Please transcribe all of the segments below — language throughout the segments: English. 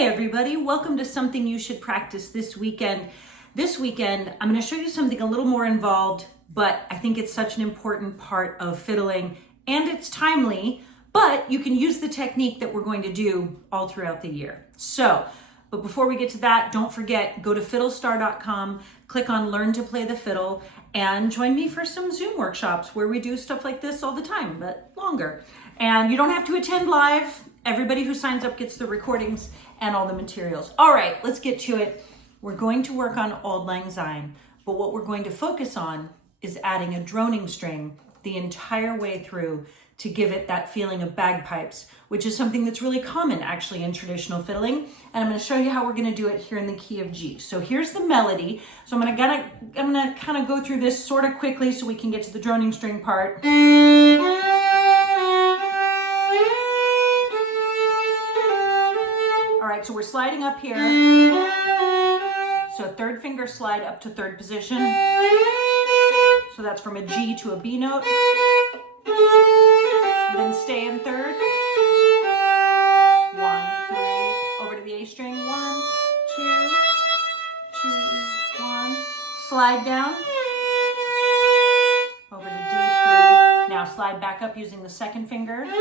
Hey everybody, welcome to Something You Should Practice this weekend. This weekend, I'm going to show you something a little more involved, but I think it's such an important part of fiddling and it's timely, but you can use the technique that we're going to do all throughout the year. But before we get to that, don't forget, go to fiddlestar.com, click on Learn to Play the Fiddle, and join me for some Zoom workshops where we do stuff like this all the time, but longer. And you don't have to attend live. Everybody who signs up gets the recordings and all the materials. All right, let's get to it. We're going to work on Auld Lang Syne, but what we're going to focus on is adding a droning string the entire way through to give it that feeling of bagpipes, which is something that's really common actually in traditional fiddling. And I'm going to show you how we're going to do it here in the key of G. So here's the melody. So I'm gonna kind of go through this sort of quickly so we can get to the droning string part. All right, so we're sliding up here. So third finger slide up to third position. So that's from a G to a B note. Then stay in third. 1, 3, over to the A string. 1, 2, 2, 1. Slide down. Over to D3. Now slide back up using the second finger. 3,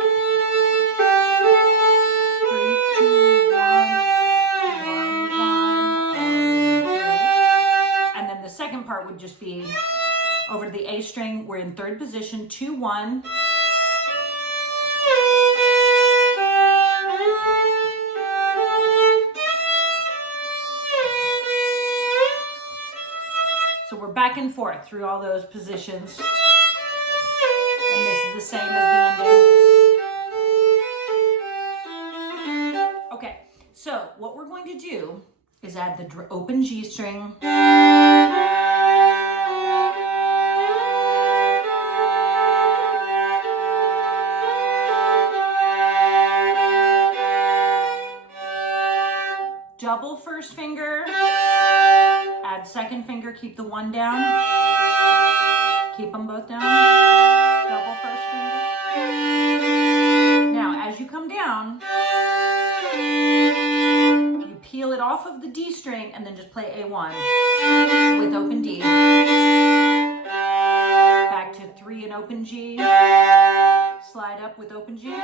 2, 1, 1, 3. And then the second part would just be over to the A string. We're in third position. 2, 1. So we're back and forth through all those positions. And this is the same as the ending. Okay, so what we're going to do is add the open G string. Double first finger. Add second finger, keep the 1 down. Keep them both down. Double first finger. Now, as you come down, you peel it off of the D string and then just play A1 with open D. Back to 3 and open G. Slide up with open G.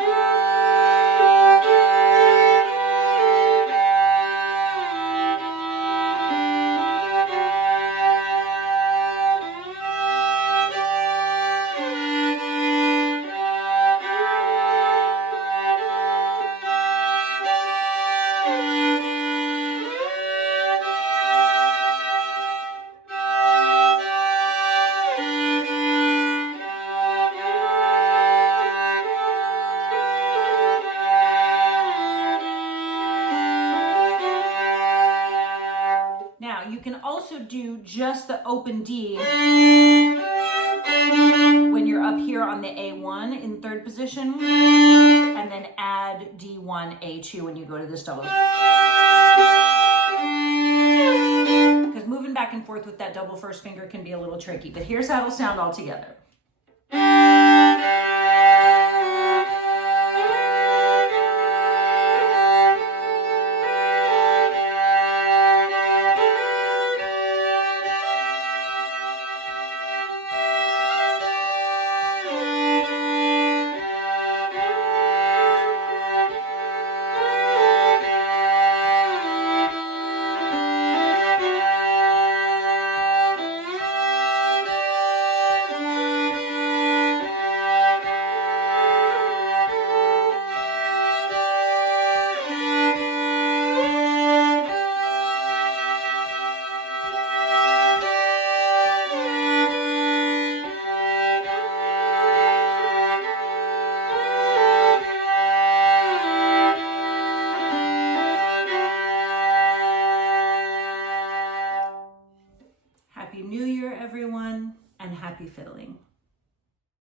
You can also do just the open D when you're up here on the A1 in third position, and then add D1, A2 when you go to this double. Because moving back and forth with that double first finger can be a little tricky, but here's how it'll sound all together.